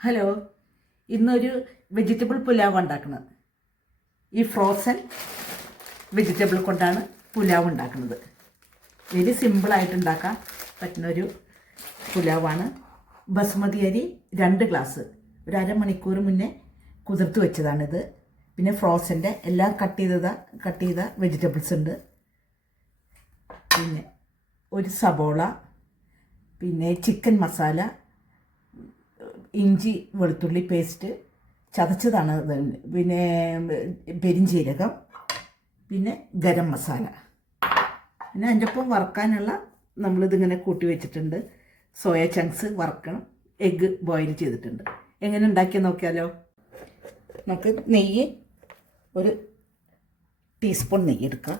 Hello ഇന്നൊരു vegetable pulao ഉണ്ടാക്കുന്നത് ഈ ഫ്രോസൺ വെജിറ്റബിൾ കൊണ്ടാണ് പുലാവ് ഉണ്ടാക്കുന്നത് വെരി സിമ്പിളായിട്ട് ഉണ്ടാക്കാൻ പറ്റുന്നൊരു പുലാവാണ്. ബസ്മതി അരി രണ്ട് ഗ്ലാസ് ഒരു അരമണിക്കൂർ മുന്നേ കുതിർത്ത് വെച്ചതാണിത്. പിന്നെ ഫ്രോസന്റെ എല്ലാം കട്ട് ചെയ്തത കട്ട് ചെയ്ത വെജിറ്റബിൾസ് ഉണ്ട്. പിന്നെ ഒരു സബോള പിന്നെ ചിക്കൻ മസാല ഇഞ്ചി വെളുത്തുള്ളി പേസ്റ്റ് ചതച്ചതാണ്. പിന്നെ പെരിഞ്ചീരകം പിന്നെ ഗരം മസാല. പിന്നെ അതിന്റെ ഒപ്പം വറുക്കാനുള്ള നമ്മളിതിങ്ങനെ കൂട്ടി വെച്ചിട്ടുണ്ട്. സോയ ചങ്ക്സ് വറുക്കണം. എഗ്ഗ് ബോയിൽ ചെയ്തിട്ടുണ്ട്. എങ്ങനെ ഉണ്ടാക്കി നോക്കിയാലോ? നമുക്ക് നെയ്യ് ഒരു ടീസ്പൂൺ നെയ്യ് എടുക്കാം.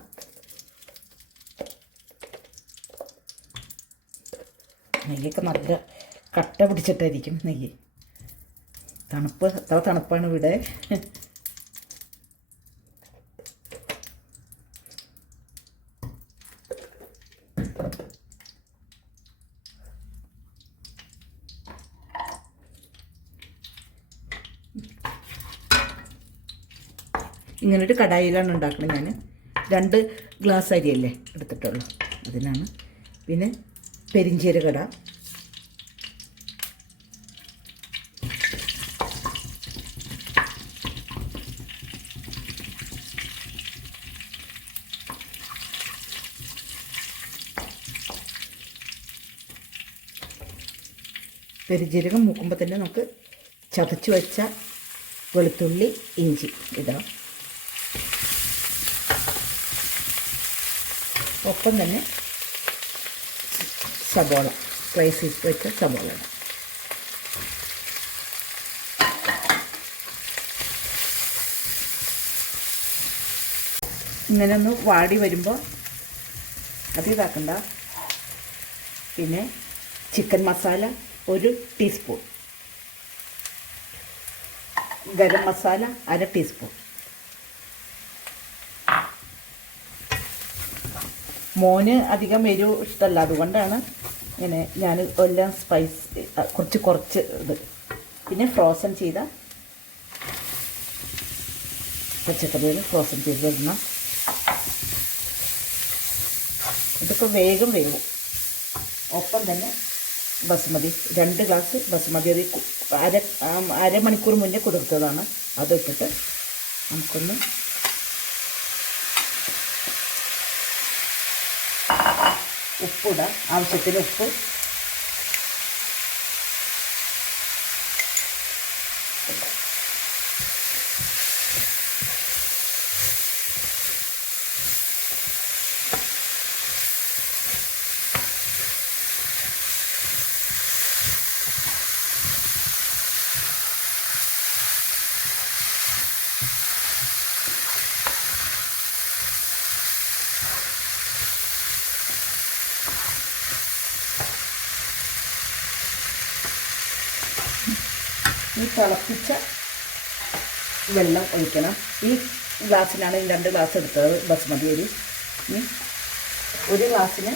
നെയ്യൊക്കെ നല്ല കട്ട പിടിച്ചിട്ടായിരിക്കും നെയ്യ്. തണുപ്പ് അത്ര തണുപ്പാണ് ഇവിടെ. ഇങ്ങനൊരു കടായിലാണ് ഉണ്ടാക്കുന്നത് ഞാൻ രണ്ട് ഗ്ലാസ് അരിയല്ലേ എടുത്തിട്ടുള്ളൂ. അതിനാണ്. പിന്നെ പെരിഞ്ചീരകട. പെരിഞ്ജീരകം മൂക്കുമ്പോൾ തന്നെ നമുക്ക് ചതച്ച് വെച്ച വെളുത്തുള്ളി ഇഞ്ചി ഇടാം ഒപ്പം തന്നെ സബോള സ്ലൈസ് ചെയ്ത് വെച്ച സബോള ഇങ്ങനെ ഒന്ന് വാടി വരുമ്പോൾ അത് ഇതാക്കണ്ട. പിന്നെ ചിക്കൻ മസാല ഒരു ടീസ്പൂൺ ഗരം മസാല അര ടീസ്പൂൺ മോന് അധികം എരിവ് ഇഷ്ടമല്ല. അതുകൊണ്ടാണ് ഇങ്ങനെ ഞാൻ എല്ലാം സ്പൈസ് കുറച്ച് കുറച്ച് ഇത്. പിന്നെ ഫ്രോസൺ ചെയ്ത പച്ചക്കറികൾ ഫ്രോസൺ ചെയ്ത് ഇടണം. ഇതിപ്പോൾ വേഗം വേവും. ഒപ്പം തന്നെ ബസുമതി. രണ്ട് ഗ്ലാസ് ബസുമതി. അത് അര അരമണിക്കൂർ മുന്നേ കുതിർത്തതാണ്. അതിട്ടിട്ട് നമുക്കൊന്ന് ഉപ്പിടാം. ആവശ്യത്തിന് ഉപ്പ്. ഈ തിളപ്പിച്ച വെള്ളം ഒഴിക്കണം. ഈ ഗ്ലാസ്സിനാണ് രണ്ട് ഗ്ലാസ് എടുത്തത് ബസ്മതി അരി. ഇനി ഒരു ഗ്ലാസ്സിന്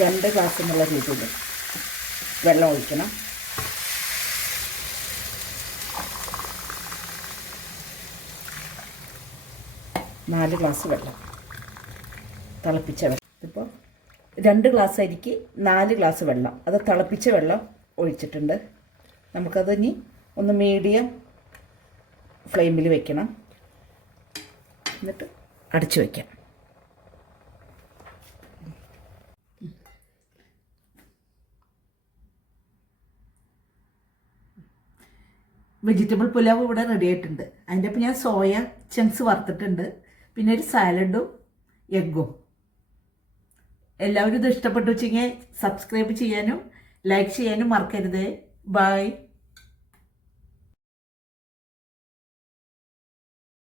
രണ്ട് ഗ്ലാസ് എന്നുള്ള രീതിയിൽ വെള്ളം ഒഴിക്കണം. നാല് ഗ്ലാസ് വെള്ളം തിളപ്പിച്ച വെള്ളം. ഇതിപ്പോൾ രണ്ട് ഗ്ലാസ് അരിക്ക് നാല് ഗ്ലാസ് വെള്ളം. അത് തിളപ്പിച്ച വെള്ളം ഒഴിച്ചിട്ടുണ്ട്. നമുക്കത് ഇനി ഒന്ന് മീഡിയം ഫ്ലെയിമിൽ വെക്കണം. എന്നിട്ട് അടച്ചു വയ്ക്കാം വെജിറ്റബിൾ പുലാവ് ഇവിടെ റെഡി ആയിട്ടുണ്ട്. അതിന്റെ ഞാൻ സോയ ചങ്ക്സ് വറുത്തിട്ടുണ്ട്. പിന്നെ ഒരു സാലഡും എഗ്ഗും എല്ലാവരും ഇത് ഇഷ്ടപ്പെട്ടു വെച്ചെങ്കിൽ സബ്സ്ക്രൈബ് ചെയ്യാനും ലൈക്ക് ചെയ്യാനും മറക്കരുത്. Bye.